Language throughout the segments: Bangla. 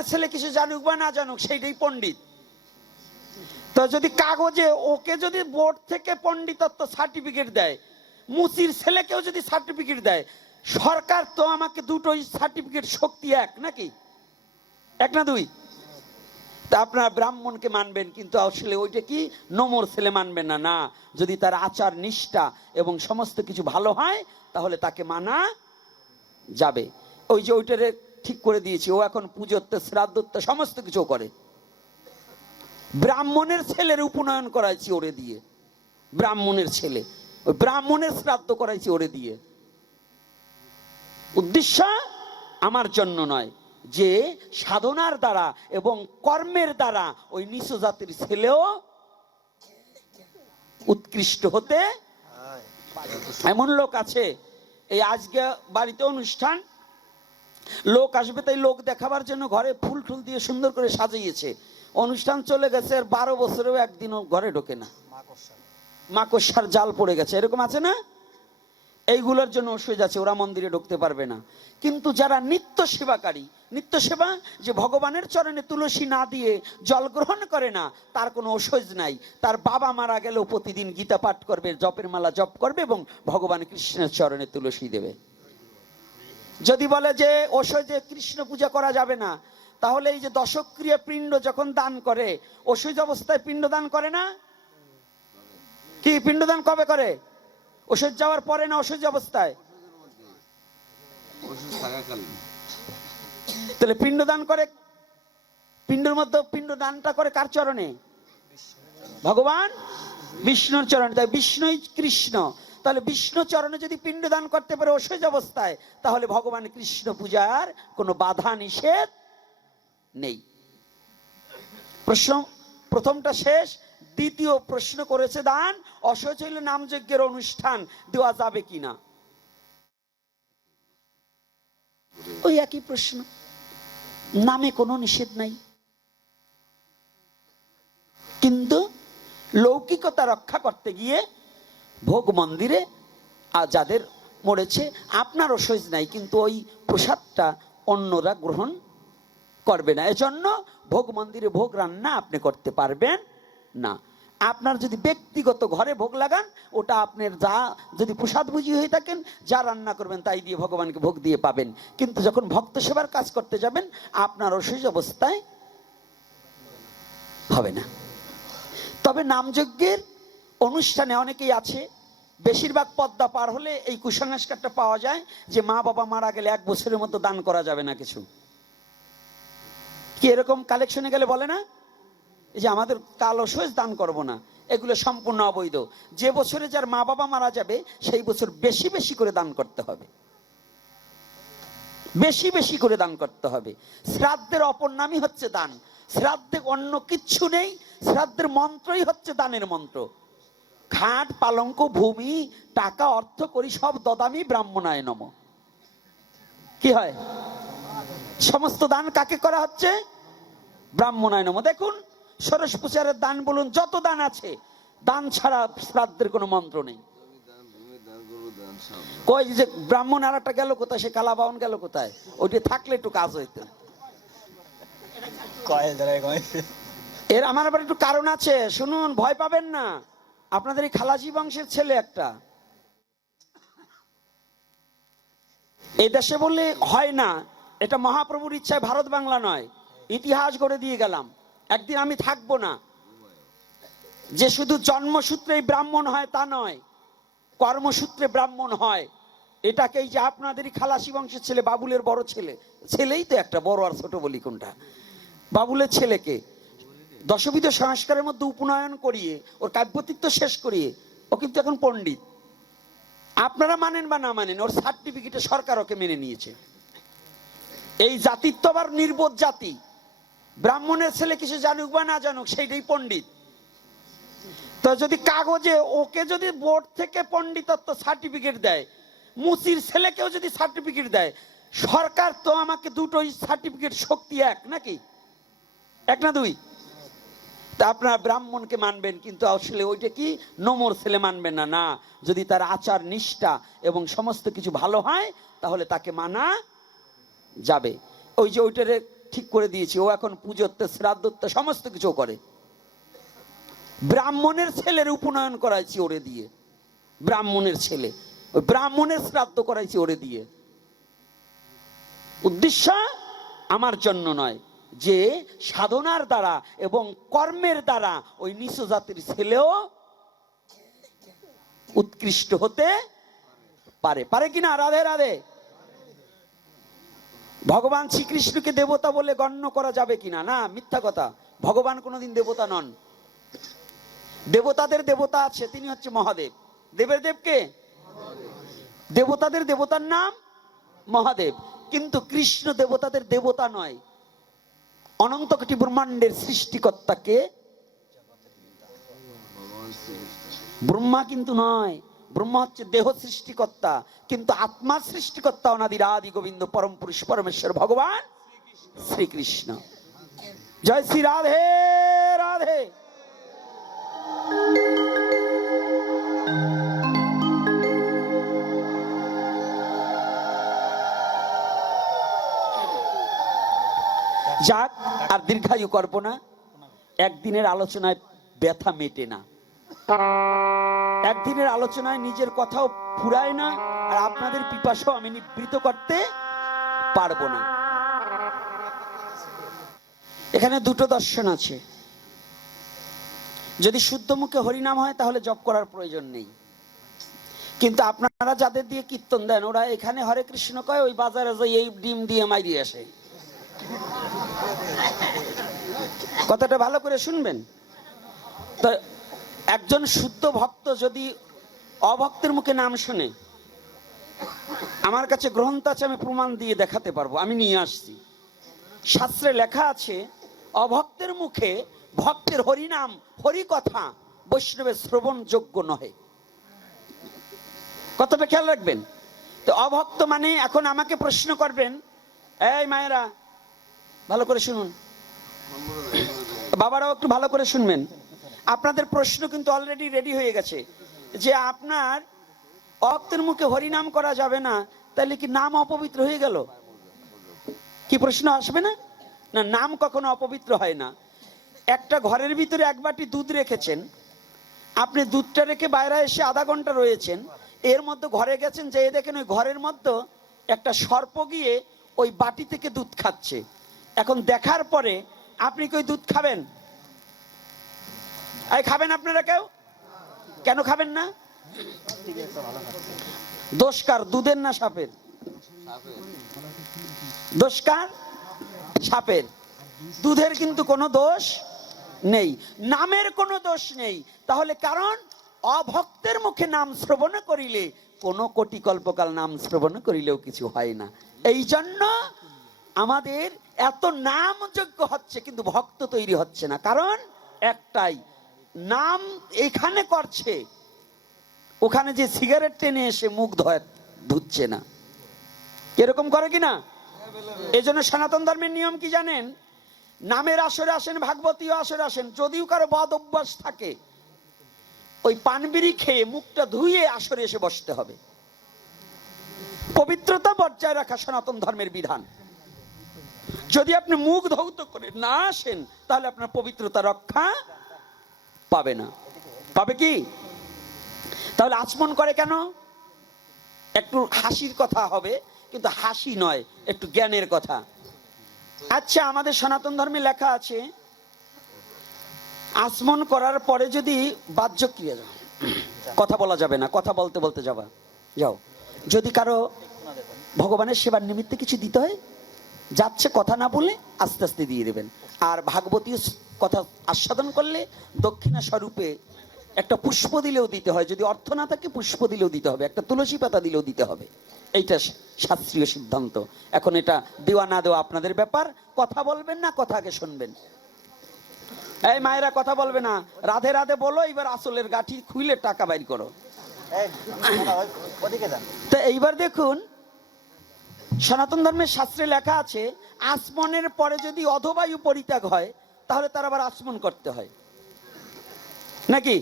ব্রাহ্মণের ছেলে কিছু জানুক বা না জানুক, সেইটাই পণ্ডিত। তো যদি কাগজে ওকে যদি বোর্ড থেকে পণ্ডিতত্ব সার্টিফিকেট দেয় মুচির ছেলেকেও যদি সার্টিফিকেট দেয়, সরকার তো আমাকে দুটোই সার্টিফিকেট শক্তি এক, নাকি? এক না দুই? তা আপনারা ব্রাহ্মণকে মানবেন, কিন্তু আসলে ওইটা কি? নমর ছেলে মানবেন না না। যদি তার আচার নিষ্ঠা এবং সমস্ত কিছু ভালো হয়, তাহলে তাকে মানা যাবে। ওই যে ওইটারে ঠিক করে দিয়েছি। ও এখন পুজোতে শ্রাদ্ধতে সমস্ত কিছু করে। ব্রাহ্মণের ছেলের উপনয়ন করাইছি ওরে দিয়ে। ব্রাহ্মণের ছেলে। ওই ব্রাহ্মণের শ্রাদ্ধ করাইছি ওরে দিয়ে। উদ্দেশ্য আমার জন্য নয়, যে সাধনার দ্বারা এবং কর্মের দ্বারা ওই নিচু জাতির ছেলেও উৎকৃষ্ট হতে এমন লোক আছে, এই আজকে বাড়িতে অনুষ্ঠান লোক আসবে, তাই লোক দেখাবার জন্য ঘরে ফুল টুল দিয়ে সুন্দর করে সাজিয়েছে। অনুষ্ঠান চলে গেছে, আর বারো বছরেও একদিনও ঘরে ঢোকে না। মাকড়সার জাল পড়ে গেছে, এরকম আছে না? এইগুলোর জন্য অসুবিধা আছে, ওরা মন্দিরে ঢুকতে পারবে না। কিন্তু যারা নিত্য সেবাকারী, নিত্য সেবা যে ভগবানের চরণে তুলসী না দিয়ে জল গ্রহণ করে না, তার কোনো অসহ্য নাই। তার বাবা মারা গেলেও প্রতিদিন গীতা পাঠ করবে, জপের মালা জপ করবে এবং ভগবান কৃষ্ণের চরণে তুলসী দেবে। যদি বলে যে অসহ্যে কৃষ্ণ পূজা করা যাবে না তাহলে এই যে দশক্রিয়া পিণ্ড যখন দান করে অসহ্য অবস্থায় পিণ্ড দান করে না? কি পিণ্ডদান কবে করে? ওষুধ যাওয়ার পরে না অবস্থায়? ওষুধ থাকাকালীন। তাহলে পিণ্ডদান করে পিণ্ডের মধ্যে পিণ্ডদানটা করে কার চরণে? ভগবান? বিষ্ণুর চরণে। তাই বিষ্ণুই কৃষ্ণ। তাহলে বিষ্ণু চরণে যদি পিণ্ডদান করতে পারে অসহ্য অবস্থায়, তাহলে ভগবান কৃষ্ণ পূজার কোনো বাধা নিষেধ নেই। প্রশ্ন, প্রথমটা শেষ, দ্বিতীয় প্রশ্ন করেছে দান অসহ্য হইলে নামযজ্ঞের অনুষ্ঠান, দেওয়া যাবে কিনা? ওই একই প্রশ্ন। নামে কোনো নিষেধ নাই। কিন্তু লৌকিকতা রক্ষা করতে গিয়ে ভোগ মন্দিরে, আর যাদের মরেছে আপনার অসহ্য নাই, কিন্তু ওই প্রসাদটা অন্যরা গ্রহণ করবে না। এজন্য ভোগ মন্দিরে ভোগ রান্না আপনি করতে পারবেন না। আপনার যদি ব্যক্তিগত ঘরে ভোগ লাগান, ওটা আপনার যা, যদি প্রসাদ বুঝি হয়ে থাকেন, যা রান্না করবেন, তাই দিয়ে ভগবানকে ভোগ দিয়ে পাবেন। কিন্তু যখন ভক্ত সেবার কাজ করতে যাবেন আপনার অসহ্য অবস্থায় হবে না। তবে নামযজ্ঞের অনুষ্ঠানে অনেকেই আছে, বেশিরভাগ পদ্মা পার হলে এই কুসংস্কারটা পাওয়া যায় যে মা বাবা মারা গেলে এক বছরের মতো দান করা যাবে না কিছু। কি এরকম কালেকশনে গেলে বলে না? যে আমাদের কালো সোজ দান করব না, এগুলো সম্পূর্ণ অবৈধ। যে বছরে যার মা বাবা মারা যাবে, সেই বছর বেশি বেশি করে দান করতে হবে। বেশি বেশি করে দান করতে হবে। শ্রাদ্ধের অপর নামই হচ্ছে দান। শ্রাদ্ধে অন্য কিচ্ছু নেই, শ্রাদ্ধের মন্ত্রই হচ্ছে দানের মন্ত্র। খাট পালঙ্ক ভূমি টাকা অর্থ করি সব দদামি ব্রাহ্মণায় নম। কি হয়? সমস্ত দান কাকে করা হচ্ছে? ব্রাহ্মণায় নম। দেখুন সরস পূজারের দান বলুন যত দান আছে দান ছাড়া শ্রাদ্ধের কোনো মন্ত্র নেই। কই যে ব্রাহ্মণ আর একটা গেল কোথায়? সে কালাবাউন গেল কোথায়? ওইটা থাকলে একটু কাজ হইতো। এর আমার আবার একটু কারণ আছে শুনুন ভয় পাবেন না। আপনাদের এই খালাজি বংশের ছেলে একটা। এই দেশে বললে হয় না, এটা মহাপ্রভুর ইচ্ছায় ভারত বাংলা নয়, ইতিহাস গড়ে দিয়ে গেলাম। একদিন আমি থাকব না। যে শুধু জন্মসূত্রেই ব্রাহ্মণ হয় তা নয়, কর্মসূত্রে ব্রাহ্মণ হয়। এটাকেই যে আপনাদেরই খালাসি বংশের ছেলে, বাবুলের বড় ছেলে। ছেলেই তো একটা বড় আর ছোট বলি কোনটা? বাবুলের ছেলেকে। দশবিধ সংস্কারের মধ্যে উপনয়ন করিয়ে, ওর কাব্যতিত্ব শেষ করিয়ে, ও কিন্তু এখন পণ্ডিত। আপনারা মানেন বা না মানেন, ওর সার্টিফিকেটে সরকার ওকে মেনে নিয়েছে। এই জাতির তো আবার নির্বোধ জাতি, ব্রাহ্মণের ছেলে কিছু জানুক বা না জানুক, সেইটাই পণ্ডিত। তো যদি কাগজে ওকে যদি বোর্ড থেকে পণ্ডিতত্ব সার্টিফিকেট দেয় মুচির ছেলেকেও যদি সার্টিফিকেট দেয়, সরকার তো আমাকে দুটোই সার্টিফিকেট শক্তি এক, নাকি? এক না দুই? তা আপনারা ব্রাহ্মণকে মানবেন, কিন্তু আসলে ওইটা কি? নমর ছেলে মানবেন না না। যদি তার আচার, নিষ্ঠা এবং সমস্ত কিছু ভালো হয়, তাহলে তাকে মানা যাবে। ওই যে ওইটারে ঠিক করে দিয়েছি, ও এখন পুজোতে শ্রাদ্ধতে সমস্ত কিছু করে। ব্রাহ্মণের ছেলের উপনয়ন করাইছি ওরে দিয়ে। ব্রাহ্মণের ছেলে। ওই ব্রাহ্মণের শ্রাদ্ধ করাইছি ওরে দিয়ে। উদ্দেশ্য আমার জন্য নয়। যে সাধনার দ্বারা এবং কর্মের দ্বারা ওই নিচ জাতির ছেলেও উৎকৃষ্ট হতে পারে। পারে কিনা রাধে রাধে। ভগবান শ্রীকৃষ্ণকে দেবতা বলে গণ্য করা যাবে কিনা না? মিথ্যা কথা। ভগবান কোনোদিন দেবতা নন। দেবতাদের দেবতা আছে, তিনি হচ্ছে মহাদেব। দেবের দেবকে দেবতাদের দেবতার নাম মহাদেব। কিন্তু কৃষ্ণ দেবতাদের দেবতা নয়। অনন্ত কোটি ব্রহ্মাণ্ডের সৃষ্টিকর্তাকে ব্রহ্মা কিন্তু নয়। ব্রহ্মা হচ্ছে দেহ সৃষ্টিকর্তা, কিন্তু আত্মা সৃষ্টিকর্তা অনাদির আদি গোবিন্দ পরম পুরুষ পরমেশ্বর ভগবান শ্রীকৃষ্ণ। জয় শ্রী রাধে রাধে। যাক, আর দীর্ঘায়ু করব না একদিনের আলোচনায় ব্যথা মেটে না। একদিনের আলোচনায় নিজের কথাও ফুরায় না, আর আপনাদের পিপাসাও আমি নিবৃত করতে পারব না। এখানে দুটো দর্শন আছে। যদি শুদ্ধ মুখে হরিনাম হয়, তাহলে জপ করার প্রয়োজন নেই। কিন্তু আপনারা যাদের দিয়ে কীর্তন দেন, ওরা এখানে হরে কৃষ্ণ কয়, ওই বাজারে যাই এই ডিম দিয়ে মাইরি আসে। কথাটা ভালো করে শুনবেন। তো একজন শুদ্ধ ভক্ত যদি অভক্তের মুখে নাম শুনে, আমার কাছে গ্রন্থ আছে, আমি প্রমাণ দিয়ে দেখাতে পারব, আমি নিয়ে আসছি। শাস্ত্রে লেখা আছে, অভক্তের মুখে ভক্তের হরিনাম হরি কথা বৈষ্ণবের শ্রবণ যোগ্য নহে। কতটা খেয়াল রাখবেন? তো অভক্ত মানে এখন আমাকে প্রশ্ন করবেন, এই মায়েরা ভালো করে শুনুন। বাবারাও একটু ভালো করে শুনবেন। আপনাদের প্রশ্ন কিন্তু অলরেডি রেডি হয়ে গেছে। যে আপনার অক্তের মুখে হরিনাম করা যাবে না, তাহলে কি নাম অপবিত্র হয়ে গেল? কি প্রশ্ন আসবে না? না, নাম কখনো অপবিত্র হয় না। একটা ঘরের ভিতরে এক বাটি দুধ রেখেছেন। আপনি দুধটা রেখে বাইরে এসে আধা ঘণ্টা রয়েছেন। এর মধ্যে ঘরে গেছেন যে দেখেন ওই ঘরের মধ্যে একটা সর্প গিয়ে ওই বাটি থেকে দুধ খাচ্ছে। এখন দেখার পরে আপনি কি দুধ খাবেন? এই খাবেন আপনারা কেউ? কেন খাবেন না? দোষকার দুধের না সাপের? দোষকার সাপের। দুধের কিন্তু কোনো দোষ নেই। নামের কোনো দোষ নেই। তাহলে কারণ, অভক্তের মুখে নাম শ্রবণ করিলে কোনো কোটি কল্পকাল নাম শ্রবণ করিলেও কিছু হয় না। এই জন্য আমাদের এত নাম যোগ্য হচ্ছে, কিন্তু ভক্ত তৈরি হচ্ছে না। কারণ একটাই, নাম এখানে করছে, ওখানে যে সিগারেট টেনে এসে মুখ ধয় ধুচ্ছে না। এরকম করে কিনা এই জন্য সনাতন ধর্মের নিয়ম কি জানেন? নামের আসরে আসেন, ভাগবতীয় আসরে আসেন, যদিও কারও বদ অভ্যাস থাকে, ওই পানবিড়ি খেয়ে মুখটা ধুয়ে আসরে এসে বসতে হবে। পবিত্রতা বজায় রাখা সনাতন ধর্মের বিধান। যদি আপনি মুখ ধৌত করে না আসেন, তাহলে আপনার পবিত্রতা রক্ষা পাবে না। পাবে কি? তাহলে আচমন করে কেন? একটু হাসির কথা হবে, কিন্তু হাসি নয়, একটু জ্ঞানের কথা। আচ্ছা আমাদের সনাতন ধর্মে লেখা আছে, আচমন করার পরে যদি বাহ্য ক্রিয়া কথা বলা যাবে না, কথা বলতে বলতে যাবা, যাও। যদি কারও ভগবানের সেবার নিমিত্তে কিছু দিতে হয় যাচ্ছে কথা না বলে আস্তে আস্তে দিয়ে দেবেন। আর ভাগবতীয় স- কথা আস্বাদন করলে দক্ষিণা স্বরূপে একটা পুষ্প দিলেও দিতে হয়। যদি অর্থ না থাকে পুষ্প দিলেও দিতে হবে। একটা তুলসী পাতা দিলেও দিতে হবে। এইটা শাস্ত্রীয় সিদ্ধান্ত। এখন এটা দেওয়া না দেওয়া আপনাদের ব্যাপার। কথা বলবেন না কথা আগে শুনবেন। এই মায়েরা কথা বলবে না। রাধে রাধে বলো এবার আসলের গাঠি খুইলে টাকা বাইর করো। তো এইবার দেখুন সনাতন ধর্মের শাস্ত্রে লেখা আছে, আসমনের পরে যদি অধবায়ু পরিত্যাগ হয়, তাহলে তার আবার আসমন করতে হয়। নাকি?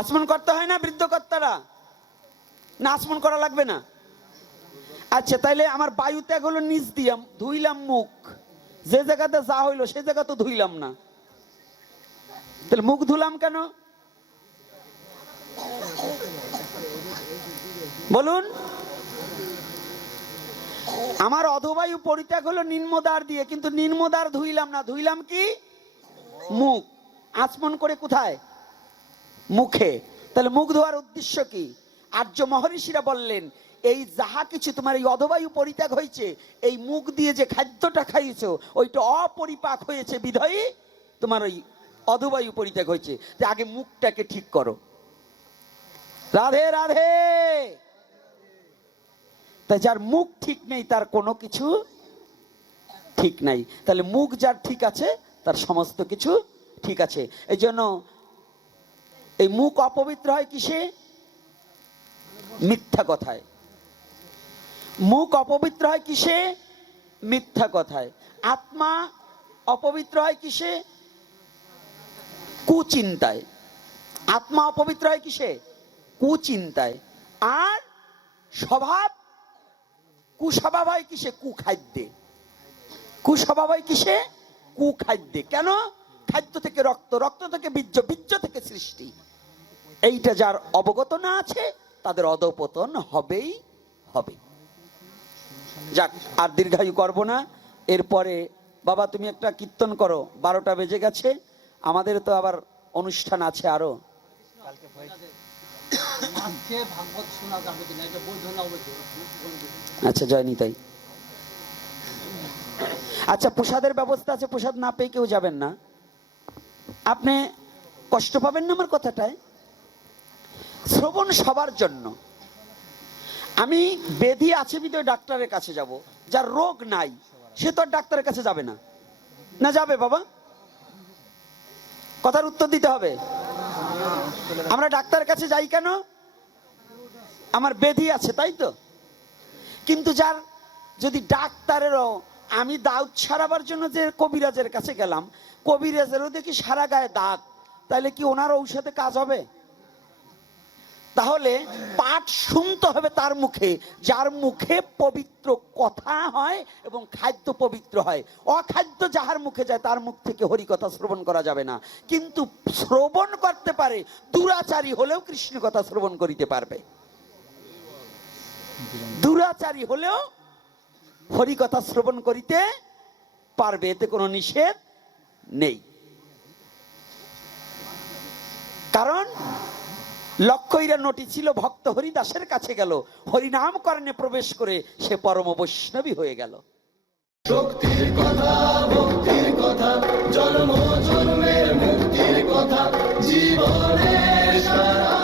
আসমন করতে হয় না বৃদ্ধ কর্তারা না, আসমন করা লাগবে না। আচ্ছা তাইলে আমার বায়ু ত্যাগ হলো নিচ দিয়াম, ধুইলাম মুখ। যে জায়গাতে যা হইল, সে জায়গা তো ধুইলাম না। তাহলে মুখ ধুলাম কেন? বলুন। আমার অধবায়ু পরিত্যাগ হলো নিম্নদার দিয়ে, কিন্তু নিম্নদার ধুইলাম না। ধুইলাম কি? মুখ। আচমন করে কোথায়? মুখে। তাহলে মুখ ধোয়ার উদ্দেশ্য কি? আর্য মহর্ষিরা বললেন, এই যাহা কিছু তোমার এই অধবায়ু পরিত্যাগ হয়েছে, এই মুখ দিয়ে যে খাদ্যটা খাইয়েছো ওইটা অপরিপাক হয়েছে বিধয়ী তোমার ওই অধবায়ু পরিত্যাগ হয়েছে। যে আগে মুখটাকে ঠিক করো। রাধে রাধে! তাই যার মুখ ঠিক নেই, তার কোনো কিছু ঠিক নাই। তাহলে মুখ যার ঠিক আছে, তার সমস্ত কিছু ঠিক আছে। এই জন্য এই মুখ অপবিত্র হয় কিসে? মিথ্যা কথায়। মুখ অপবিত্র হয় কিসে? মিথ্যা কথায়। আত্মা অপবিত্র হয় কিসে? কুচিন্তায়। আত্মা অপবিত্র হয় কিসে? কুচিন্তায়। আর স্বভাব কুস্বভাব হয় কিসে কুখাদ্যে? কুস্বভাব হয় কিসে? কুখাদ্যে। কেন? খাদ্য থেকে রক্ত রক্ত থেকে বীর্য বীর্য থেকে সৃষ্টি। এইটা যার অবগত না আছে, তাদের অধপতন হবেই হবে। যাক, আর দীর্ঘায়ু করব না। এরপরে, বাবা, তুমি একটা কীর্তন করো। বারোটা বেজে গেছে। আমাদের তো আবার অনুষ্ঠান আছে আরও। বৈধ আচ্ছা জয় আচ্ছা প্রসাদের ব্যবস্থা আছে, প্রসাদ না পেয়ে কেউ যাবেন না। আপনি কষ্ট পাবেন না আমার কথাটায়? শ্রবণ সবার জন্য। আমি বেধি আছে বিধয় ডাক্তারের কাছে যাব। যার রোগ নাই, সে তো আর ডাক্তারের কাছে যাবে না। না যাবে বাবা? কথার উত্তর দিতে হবে। আমরা ডাক্তার কাছে যাই কেন? আমার বেধি আছে, তাই তো? কিন্তু যার যদি ডাক্তারেরও আমি দাউদ ছাড়াবার জন্য যে কবিরাজের কাছে গেলাম, কবিরাজেরও দেখি সারা গায়ে দাগ তাহলে কি ওনার ঔষধে কাজ হবে? তাহলে পাঠ শুনতে হবে তার মুখে, যার মুখে পবিত্র কথা হয় এবং খাদ্য পবিত্র হয়। অখাদ্য যাহার মুখে যায়, তার মুখ থেকে হরিকথা শ্রবণ করা যাবে না। কিন্তু শ্রবণ করতে পারে, দুরাচারী হলেও কৃষ্ণ কথা শ্রবণ করিতে পারবে। দুরাচারী হলেও হরিকথা শ্রবণ করিতে পারবে, এতে কোনো নিষেধ নেই। কারণ লক্ষ্যইরা নটি ছিল, ভক্ত হরিদাসের কাছে গেল। হরিনামকরণে প্রবেশ করে সে পরম বৈষ্ণবী হয়ে গেল। শক্তির কথা, ভক্তির কথা, জন্ম জন্মের মুক্তির কথা, জীবনের সারা